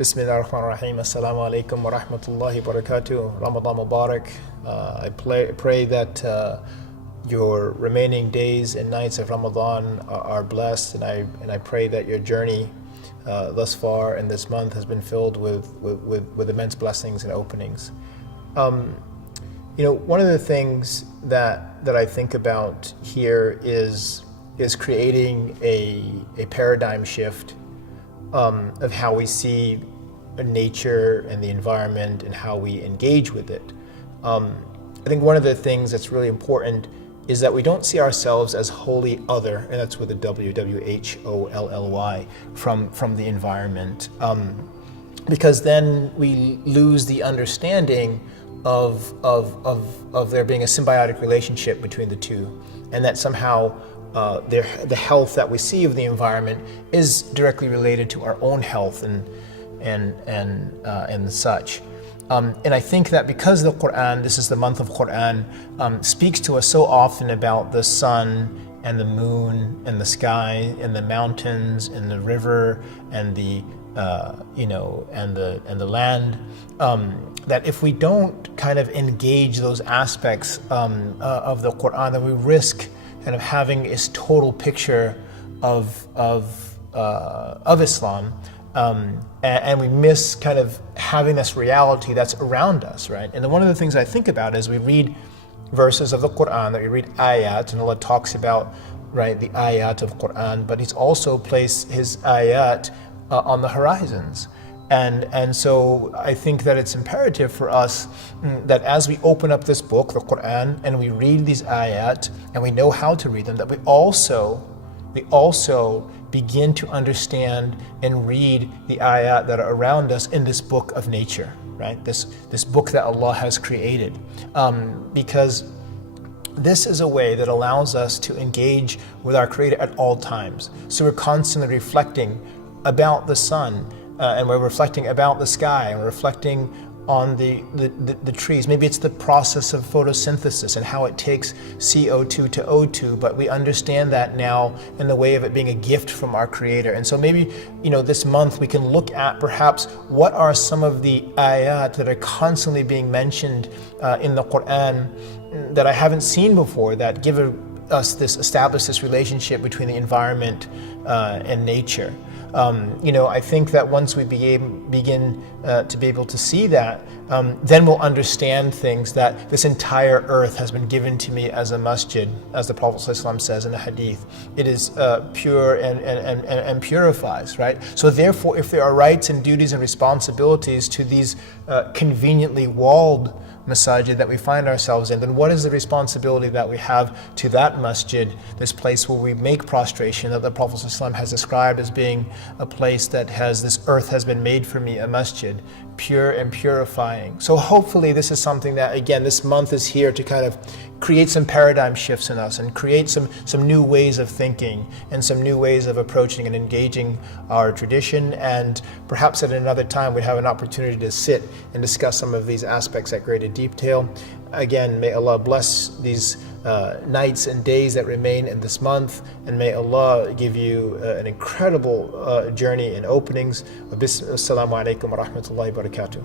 Bismillah ar-Rahman ar-Rahim. Assalamu alaikum wa rahmatullahi wa barakatuh. Ramadan Mubarak. I pray that your remaining days and nights of Ramadan are blessed, and I pray that your journey thus far in this month has been filled with immense blessings and openings. One of the things that I think about here is creating a paradigm shift of how we see nature and the environment and how we engage with it. I think one of the things that's really important is that we don't see ourselves as wholly other, and that's with a WWHOLLY, from the environment, because then we lose the understanding of there being a symbiotic relationship between the two, and that somehow the health that we see of the environment is directly related to our own health and such. And I think that because the Quran, this is the month of Quran, speaks to us so often about the sun and the moon and the sky and the mountains and the river and the and the land, that if we don't kind of engage those aspects of the Quran, then we risk kind of having this total picture of Islam, and we miss kind of having this reality that's around us, right? And one of the things I think about is we read verses of the Quran, that we read ayat, and Allah talks about, right, the ayat of Quran, but He's also placed His ayat on the horizons. And so I think that it's imperative for us that as we open up this book, the Quran, and we read these ayat, and we know how to read them, that we also begin to understand and read the ayat that are around us in this book of nature, right? This book that Allah has created. Because this is a way that allows us to engage with our Creator at all times. So we're constantly reflecting about the sun, and we're reflecting about the sky, and we're reflecting on the trees. Maybe it's the process of photosynthesis and how it takes CO2 to O2, but we understand that now in the way of it being a gift from our Creator. And so maybe, this month we can look at perhaps what are some of the ayat that are constantly being mentioned in the Quran that I haven't seen before, that give us establish this relationship between the environment and nature. I think that once we begin to be able to see that, then we'll understand things, that this entire earth has been given to me as a masjid, as the Prophet ﷺ says in the hadith. It is pure and purifies, right? So therefore, if there are rights and duties and responsibilities to these conveniently walled masajid that we find ourselves in, then what is the responsibility that we have to that masjid, this place where we make prostration, that the Prophet ﷺ has described as being a place that has, this earth has been made for me, a masjid, pure and purifying. So hopefully this is something that, again, this month is here to kind of create some paradigm shifts in us and create some new ways of thinking and some new ways of approaching and engaging our tradition. And perhaps at another time we'd have an opportunity to sit and discuss some of these aspects at greater detail. Again, may Allah bless these nights and days that remain in this month, and may Allah give you an incredible journey in openings. Assalamu alaikum wa rahmatullahi wa barakatuh.